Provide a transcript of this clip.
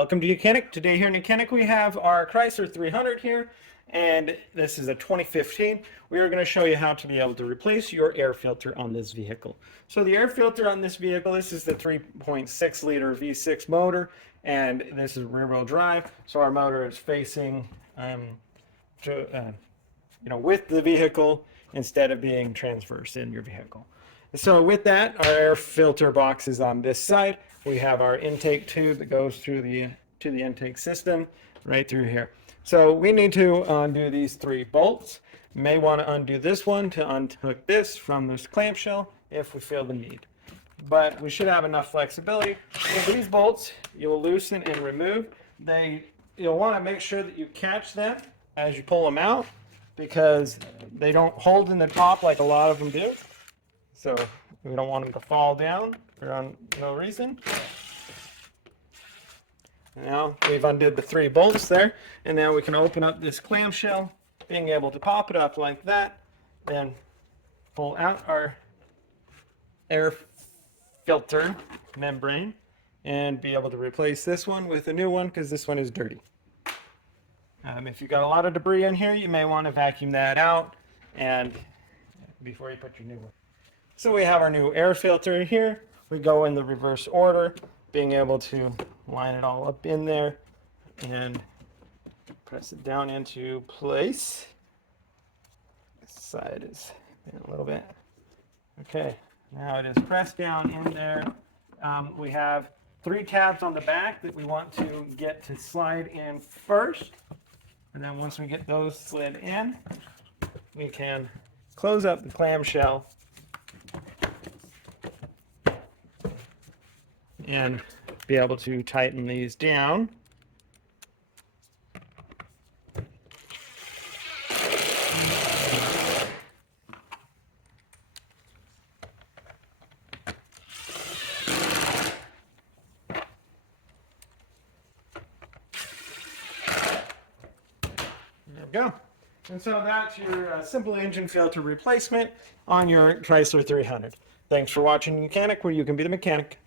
Welcome to Mechanic. Today here in Mechanic we have our Chrysler 300 here, and this is a 2015. We are going to show you how to be able to replace your air filter on this vehicle. So the air filter on this vehicle, this is the 3.6 liter V6 motor, and this is rear wheel drive. So our motor is facing with the vehicle instead of being transverse in your vehicle. So with that, our air filter box is on this side. We have our intake tube that goes through to the intake system right through here. So we need to undo these three bolts. You may want to undo this one to unhook this from this clamshell if we feel the need. But we should have enough flexibility. With these bolts, you'll loosen and remove. You'll want to make sure that you catch them as you pull them out, because they don't hold in the top like a lot of them do. So we don't want them to fall down for no reason. Now we've undid the three bolts there, and now we can open up this clamshell, being able to pop it up like that, then pull out our air filter membrane and be able to replace this one with a new one, because this one is dirty. If you've got a lot of debris in here, you may want to vacuum that out and before you put your new one. So we have our new air filter here. We go in the reverse order, being able to line it all up in there and press it down into place. This side is in a little bit. Okay, now it is pressed down in there. We have three tabs on the back that we want to get to slide in first. And then once we get those slid in, we can close up the clamshell and be able to tighten these down. There we go. And so that's your simple engine filter replacement on your Chrysler 300. Thanks for watching Mechanic, where you can be the mechanic.